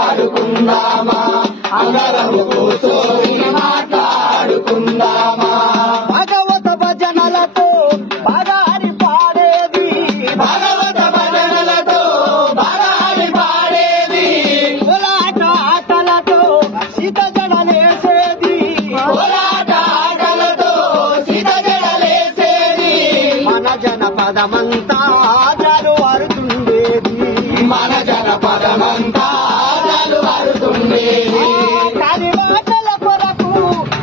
ఆడుకుందామా అందరము కూర్చొని మాట్లాడుకుందామా భగవత భజనలతో బాగాని పాడేది భగవత భజనలతో బాగాని పాడేది కోలాట ఆటలతో సీత జడలేసేది కోలాట ఆటలతో సీత జడలేసేది మన జనపదమంతా జాలువారుతుండేది మన జనపదమంతా జాలువారుతుండేది కాని మాటల కొరకు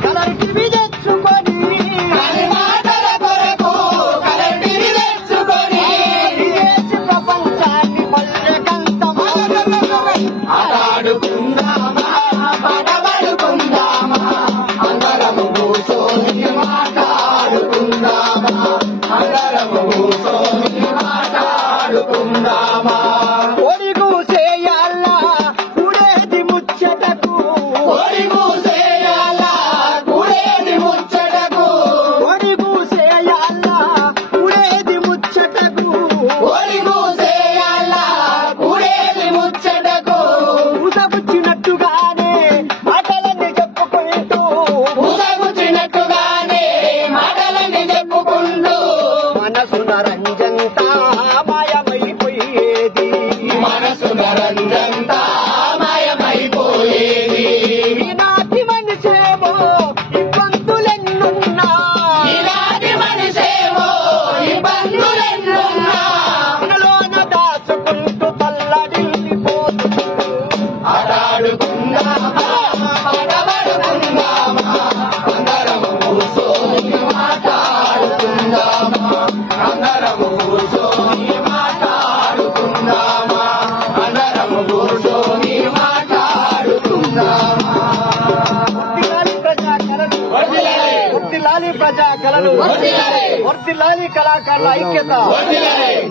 కలర్టివి తెచ్చుకొని కాని మాటల కొరకు కలర్టివి తెచ్చుకొని విదేశీ ప్రపంచాన్ని పల్లెకంతమా ఆడుకుందామా పడబడుకుందామా అందరము కూర్చొని మాట్లాడుకుందామా అందరము కూర్చొని మాట్లాడుకుందామా ఒడిగు చేయాల కూడేది ముచ్చటకు ఒడిగు చేయాల కూడేది ముచ్చటకు ఒడిగు చేయాల కూడేది ముచ్చటకు ఒడిగు చేయాల కూడేది ముచ్చటకు ఊసబుచ్చినట్టుగానే మాటలన్నీ చెప్పుకుంటూ ఊసగుచ్చినట్టుగానే మాటలన్నీ చెప్పుకుంటూ మనసున రంజంతా మాయమైపోయేది మనసున రంజంతా మాయమైపోయేది ఈనాటి మనిషేమో ఇబ్బందులెన్నున్నా ఈనాటి మనిషేమో ఇబ్బందులెన్నున్నా మనలోన దాచుకుంటూ తల్లడిల్లిపోతుంది ఆడుకుందామా పడబడుకుందామా అందరము కూర్చొని మాట్లాడుకుందామా అందరము కూర్చొని మాట్లాడుకుందామా అందరము కూర్చొని మాట్లాడుకుందామా వర్ధిల్లాలి ప్రజా కళలు వర్ధిల్లాలి. వర్ధిల్లాలి ప్రజా కళలు వర్ధిల్లాలి. వర్ధిల్లాలి కళాకారుల ఐక్యత వర్ధిల్లాలి.